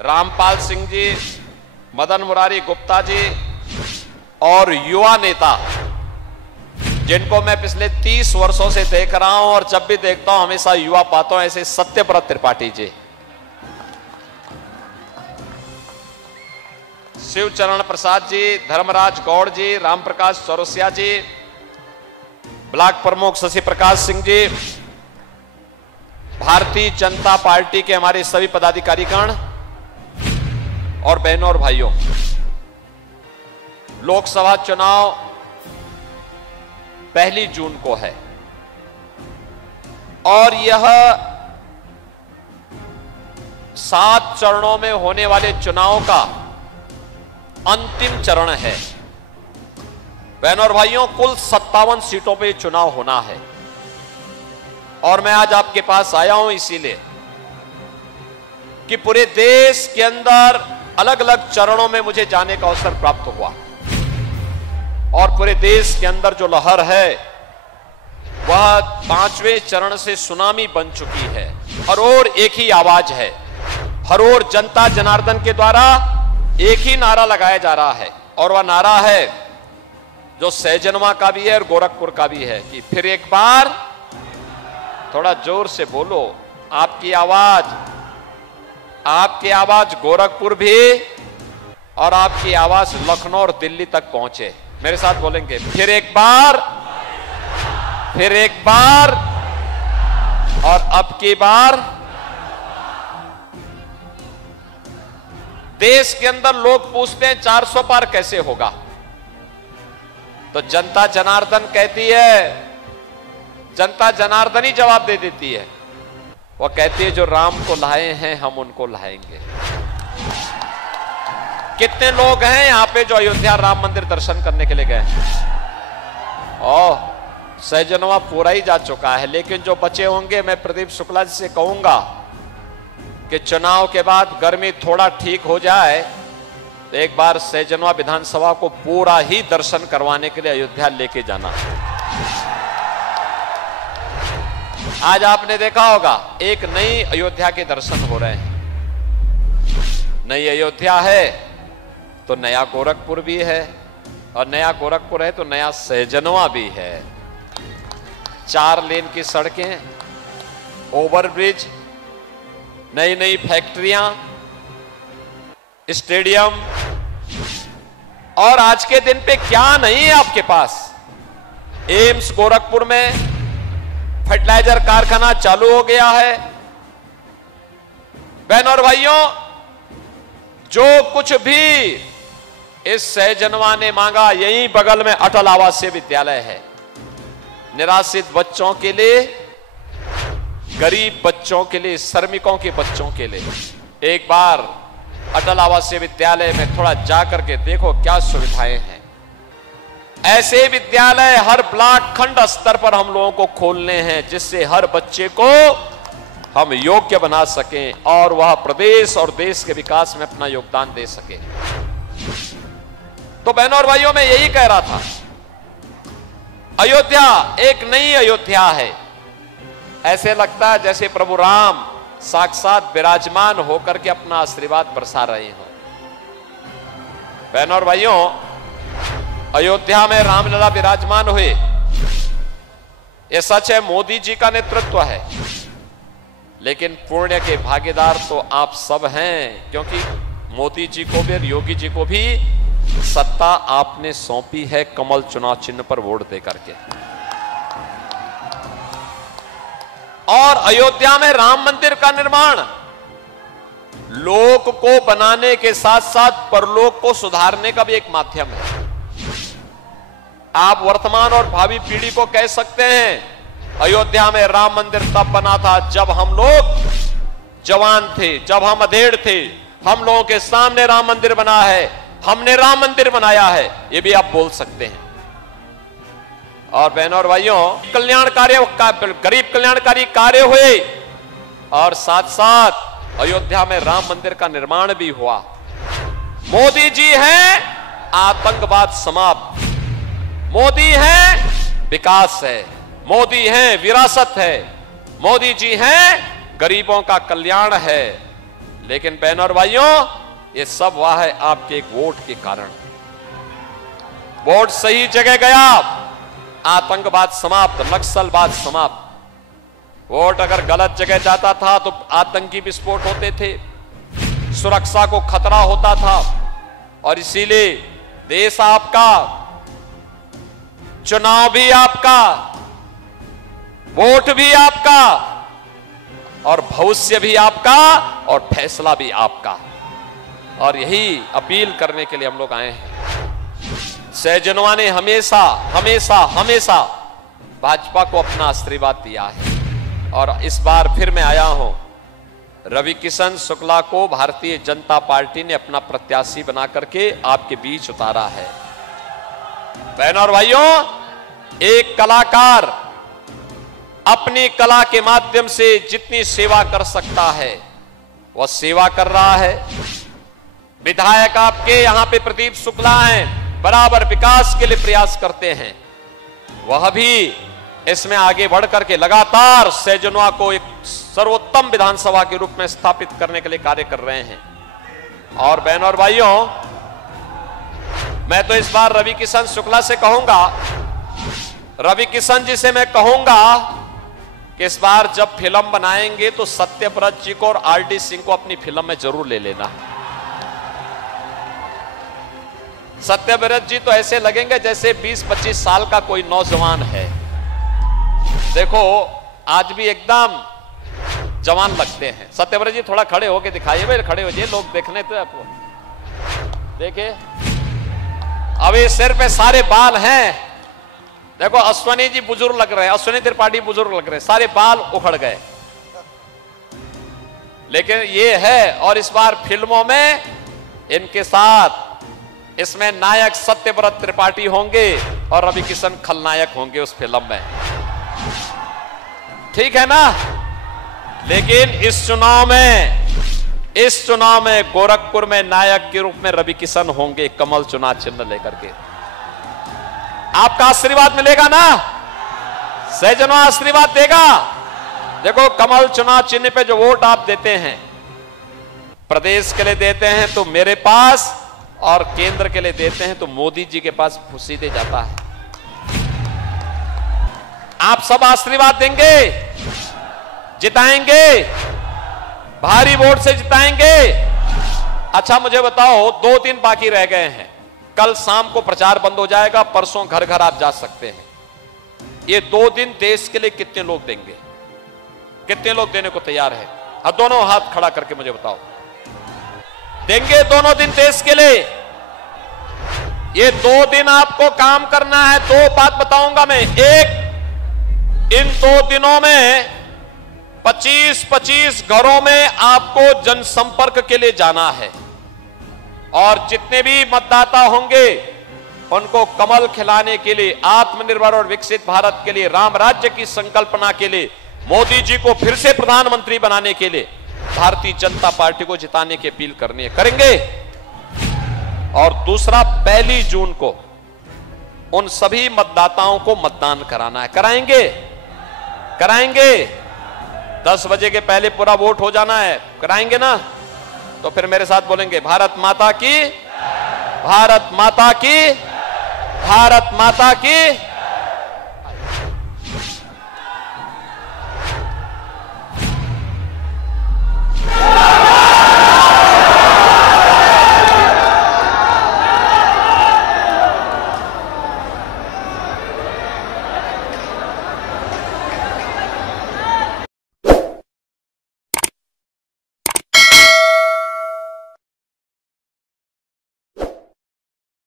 रामपाल सिंह जी, मदन मुरारी गुप्ता जी और युवा नेता जिनको मैं पिछले 30 वर्षों से देख रहा हूं और जब भी देखता हूं हमेशा युवा पाता हूं, ऐसे सत्यव्रत त्रिपाठी जी, शिवचरण प्रसाद जी, धर्मराज गौड़ जी, रामप्रकाश चौरसिया जी, ब्लॉक प्रमुख शशि प्रकाश सिंह जी, भारतीय जनता पार्टी के हमारे सभी पदाधिकारीगण और बहनों और भाइयों, लोकसभा चुनाव 1 जून को है और यह 7 चरणों में होने वाले चुनाव का अंतिम चरण है। बहनों और भाइयों, कुल 57 सीटों पे चुनाव होना है और मैं आज आपके पास आया हूं इसीलिए कि पूरे देश के अंदर अलग अलग चरणों में मुझे जाने का अवसर प्राप्त हुआ और पूरे देश के अंदर जो लहर है वह 5वें चरण से सुनामी बन चुकी है। हर ओर एक ही आवाज है, हर ओर जनता जनार्दन के द्वारा एक ही नारा लगाया जा रहा है और वह नारा है जो सहजनवा का भी है और गोरखपुर का भी है कि फिर एक बार, थोड़ा जोर से बोलो, आपकी आवाज गोरखपुर भी और आपकी आवाज लखनऊ और दिल्ली तक पहुंचे। मेरे साथ बोलेंगे, फिर एक बार और अब की बार। देश के अंदर लोग पूछते हैं 400 पार कैसे होगा, तो जनता जनार्दन कहती है, जनता जनार्दन ही जवाब दे देती है। वो कहती है जो राम को लाए हैं हम उनको लाएंगे। कितने लोग हैं यहां पे जो अयोध्या राम मंदिर दर्शन करने के लिए गए? सहजनवा पूरा ही जा चुका है, लेकिन जो बचे होंगे, मैं प्रदीप शुक्ला जी से कहूंगा कि चुनाव के बाद गर्मी थोड़ा ठीक हो जाए तो एक बार सहजनवा विधानसभा को पूरा ही दर्शन करवाने के लिए अयोध्या लेके जाना। आज आपने देखा होगा एक नई अयोध्या के दर्शन हो रहे हैं। नई अयोध्या है तो नया गोरखपुर भी है और नया गोरखपुर है तो नया सहजनवा भी है। 4 लेन की सड़कें, ओवरब्रिज, नई नई फैक्ट्रियां, स्टेडियम और आज के दिन पे क्या नहीं है आपके पास। एम्स गोरखपुर में, फर्टिलाइजर कारखाना चालू हो गया है। बहनों और भाइयों, जो कुछ भी इस सहजनवा ने मांगा, यहीं बगल में अटल आवासीय विद्यालय है। निराश्रित बच्चों के लिए, गरीब बच्चों के लिए, श्रमिकों के बच्चों के लिए एक बार अटल आवासीय विद्यालय में थोड़ा जाकर के देखो क्या सुविधाएं हैं। ऐसे विद्यालय हर ब्लॉक खंड स्तर पर हम लोगों को खोलने हैं जिससे हर बच्चे को हम योग्य बना सकें और वह प्रदेश और देश के विकास में अपना योगदान दे सके। तो बहनों और भाइयों, मैं यही कह रहा था, अयोध्या एक नई अयोध्या है। ऐसे लगता है जैसे प्रभु राम साक्षात विराजमान होकर के अपना आशीर्वाद बरसा रहे हो। बहनों और भाइयों, अयोध्या में रामलला विराजमान हुए, यह सच है, मोदी जी का नेतृत्व है, लेकिन पुण्य के भागीदार तो आप सब हैं, क्योंकि मोदी जी को भी और योगी जी को भी सत्ता आपने सौंपी है कमल चुनाव चिन्ह पर वोट देकर के। और अयोध्या में राम मंदिर का निर्माण लोक को बनाने के साथ साथ परलोक को सुधारने का भी एक माध्यम है। आप वर्तमान और भावी पीढ़ी को कह सकते हैं, अयोध्या में राम मंदिर तब बना था जब हम लोग जवान थे, जब हम अधेड़ थे, हम लोगों के सामने राम मंदिर बना है, हमने राम मंदिर बनाया है, ये भी आप बोल सकते हैं। और बहनों और भाइयों, गरीब कल्याणकारी कार्य हुए और साथ साथ अयोध्या में राम मंदिर का निर्माण भी हुआ। मोदी जी हैं आतंकवाद समाप्त, मोदी हैं विकास है, मोदी हैं विरासत है, मोदी जी हैं गरीबों का कल्याण है। लेकिन बहनों और भाइयों, ये सब हुआ है आपके एक वोट के कारण। वोट सही जगह गया, आतंकवाद समाप्त, नक्सलवाद समाप्त। वोट अगर गलत जगह जाता था तो आतंकी विस्फोट होते थे, सुरक्षा को खतरा होता था। और इसीलिए देश आपका, चुनाव भी आपका, वोट भी आपका, और भविष्य भी आपका, और फैसला भी आपका। और यही अपील करने के लिए हम लोग आए हैं। सहजनवा ने हमेशा हमेशा हमेशा भाजपा को अपना आशीर्वाद दिया है, और इस बार फिर मैं आया हूं। रविकिशन शुक्ला को भारतीय जनता पार्टी ने अपना प्रत्याशी बना करके आपके बीच उतारा है। बहनों और भाइयों, एक कलाकार अपनी कला के माध्यम से जितनी सेवा कर सकता है वह सेवा कर रहा है। विधायक आपके यहां पे प्रदीप शुक्ला हैं, बराबर विकास के लिए प्रयास करते हैं। वह भी इसमें आगे बढ़ करके लगातार सहजनवा को एक सर्वोत्तम विधानसभा के रूप में स्थापित करने के लिए कार्य कर रहे हैं। और बहनों और भाइयों, मैं तो इस बार रविकिशन शुक्ला से कहूंगा, रविकिशन जी से मैं कहूंगा कि इस बार जब फिल्म बनाएंगे तो सत्यव्रत जी को और आरडी सिंह को अपनी फिल्म में जरूर ले लेना। सत्यव्रत जी तो ऐसे लगेंगे जैसे 20-25 साल का कोई नौजवान है। देखो आज भी एकदम जवान लगते हैं। सत्यव्रत जी थोड़ा खड़े होके दिखाइए, भाई खड़े हो जाइए, लोग देखने तो आपको देखिए। अभी सिर पे सारे बाल हैं। देखो अश्वनी जी बुजुर्ग लग रहे हैं, अश्वनी त्रिपाठी बुजुर्ग लग रहे हैं, सारे बाल उखड़ गए, लेकिन ये है। और इस बार फिल्मों में इनके साथ इसमें नायक सत्यव्रत त्रिपाठी होंगे और रविकिशन खलनायक होंगे उस फिल्म में, ठीक है ना। लेकिन इस चुनाव में गोरखपुर में नायक के रूप में रविकिशन होंगे, कमल चुनाव चिन्ह लेकर के। आपका आशीर्वाद मिलेगा ना, सहजनवा आशीर्वाद देगा। देखो कमल चुनाव चिन्ह पे जो वोट आप देते हैं, प्रदेश के लिए देते हैं तो मेरे पास, और केंद्र के लिए देते हैं तो मोदी जी के पास सीधे जाता है। आप सब आशीर्वाद देंगे, जिताएंगे, भारी वोट से जिताएंगे। अच्छा मुझे बताओ, 2 दिन बाकी रह गए हैं, कल शाम को प्रचार बंद हो जाएगा, परसों घर घर आप जा सकते हैं। ये 2 दिन देश के लिए कितने लोग देंगे, कितने लोग देने को तैयार है? हाँ, दोनों हाथ खड़ा करके मुझे बताओ। देंगे दोनों दिन देश के लिए? ये 2 दिन आपको काम करना है। 2 बात बताऊंगा मैं। एक, इन 2 दिनों में 25-25 घरों में आपको जनसंपर्क के लिए जाना है, और जितने भी मतदाता होंगे उनको कमल खिलाने के लिए, आत्मनिर्भर और विकसित भारत के लिए, राम राज्य की संकल्पना के लिए, मोदी जी को फिर से प्रधानमंत्री बनाने के लिए भारतीय जनता पार्टी को जिताने की अपील करनी है, करेंगे। और दूसरा, 1 जून को उन सभी मतदाताओं को मतदान कराना है। कराएंगे? कराएंगे। 10 बजे के पहले पूरा वोट हो जाना है। कराएंगे ना? तो फिर मेरे साथ बोलेंगे, भारत माता की, भारत माता की, भारत माता की।